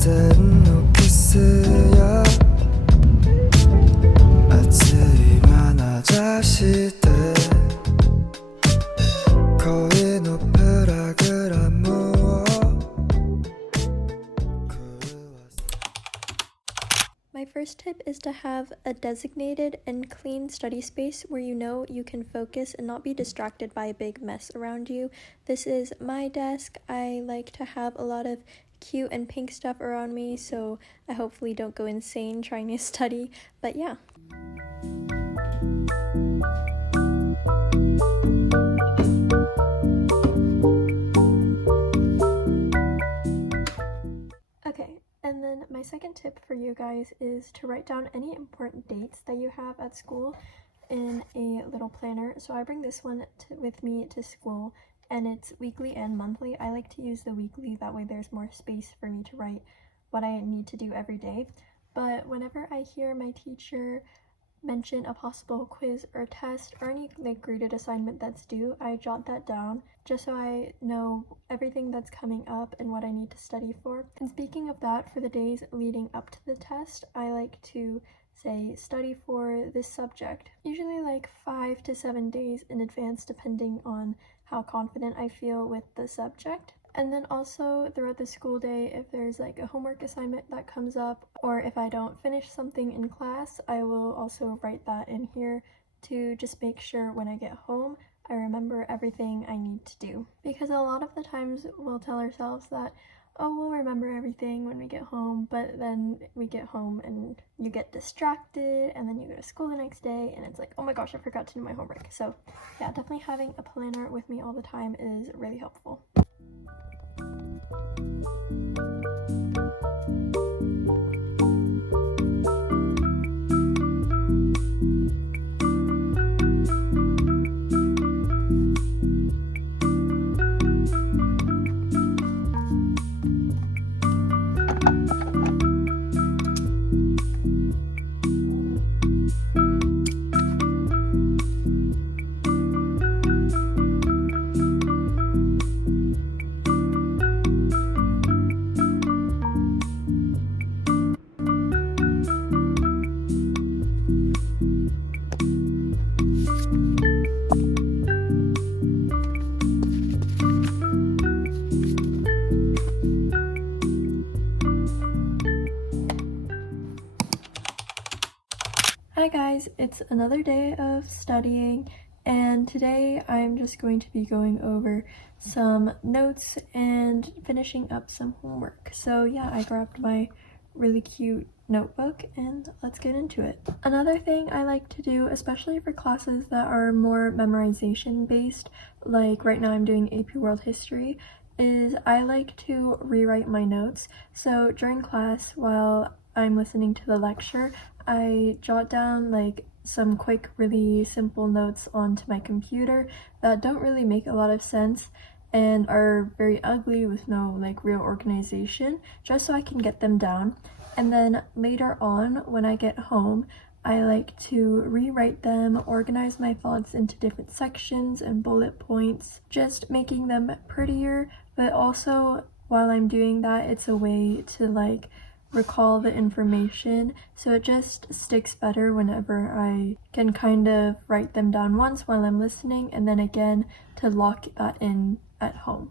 된 노키스야 아침이 많아져 시대 거의 높으라 그라무어. My first tip is to have a designated and clean study space where you know you can focus and not be distracted by a big mess around you. This is my desk. I like to have a lot of cute and pink stuff around me, so I hopefully don't go insane trying to study, but yeah. Okay, and then my second tip for you guys is to write down any important dates that you have at school in a little planner. So I bring this one with me to school, and it's weekly and monthly. I like to use the weekly, that way there's more space for me to write what I need to do every day. But whenever I hear my teacher mention a possible quiz or test or any graded assignment that's due, I jot that down just so I know everything that's coming up and what I need to study for. And speaking of that, for the days leading up to the test, I like to say study for this subject, usually like 5 to 7 days in advance depending on how confident I feel with the subject. And then also throughout the school day, if there's like a homework assignment that comes up, or if I don't finish something in class, I will also write that in here to just make sure when I get home I remember everything I need to do. Because a lot of the times we'll tell ourselves that, oh, we'll remember everything when we get home, but then we get home and you get distracted, and then you go to school the next day and it's like, oh my gosh, I forgot to do my homework. So yeah, definitely having a planner with me all the time is really helpful. Hi guys, it's another day of studying, and today I'm just going to be going over some notes and finishing up some homework. So yeah, I grabbed my really cute notebook and let's get into it. Another thing I like to do, especially for classes that are more memorization based, like right now I'm doing AP World History, is I like to rewrite my notes. So during class, while I'm listening to the lecture, I jot down like some quick, really simple notes onto my computer that don't really make a lot of sense and are very ugly with no like real organization, just so I can get them down. And then later on, when I get home, I like to rewrite them, organize my thoughts into different sections and bullet points, just making them prettier. But also, while I'm doing that, it's a way to like recall the information, so it just sticks better whenever I can kind of write them down once while I'm listening, and then again to lock that in at home.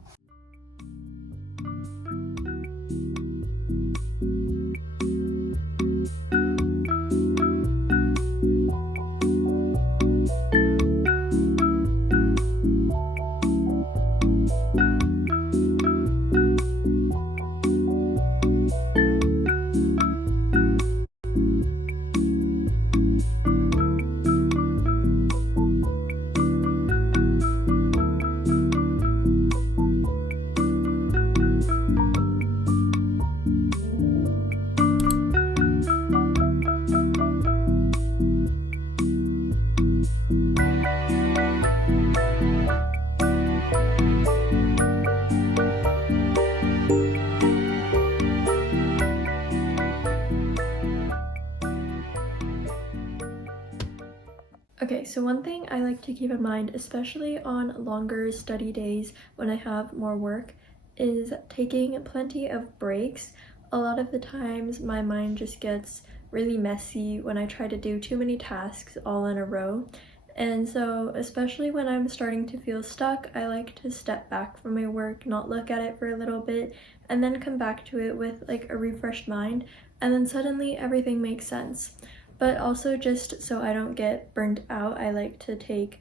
Okay, so one thing I like to keep in mind, especially on longer study days when I have more work, is taking plenty of breaks. A lot of the times my mind just gets really messy when I try to do too many tasks all in a row. And so, especially when I'm starting to feel stuck, I like to step back from my work, not look at it for a little bit, and then come back to it with like a refreshed mind, and then suddenly everything makes sense. But also, just so I don't get burnt out, I like to take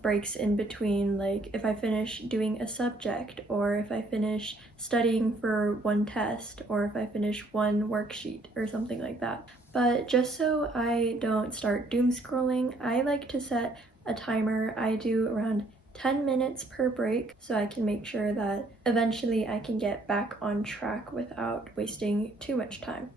breaks in between, like if I finish doing a subject, or if I finish studying for one test, or if I finish one worksheet or something like that. But just so I don't start doom scrolling, I like to set a timer. I do around 10 minutes per break so I can make sure that eventually I can get back on track without wasting too much time.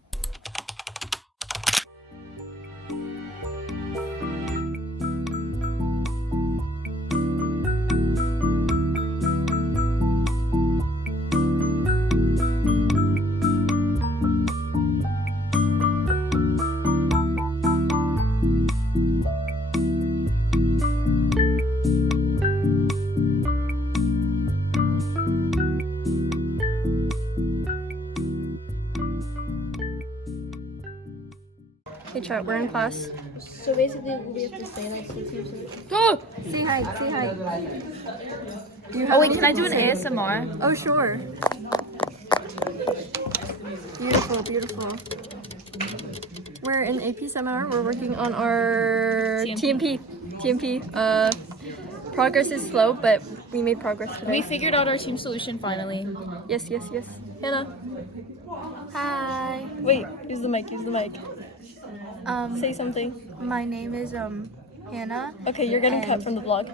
Hey chat, we're in class. So basically, we have to say like so Go! say hi, say hi. Oh wait, can I do an ASMR? Oh sure. Beautiful, beautiful. We're in AP seminar. We're working on our TMP. Progress is slow, but we made progress today. We figured out our team solution finally. Yes, yes, yes. Hannah. Hi. Wait, use the mic, use the mic. Say something. My name is Hannah. Okay, you're getting cut from the vlog.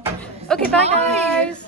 Okay, bye guys.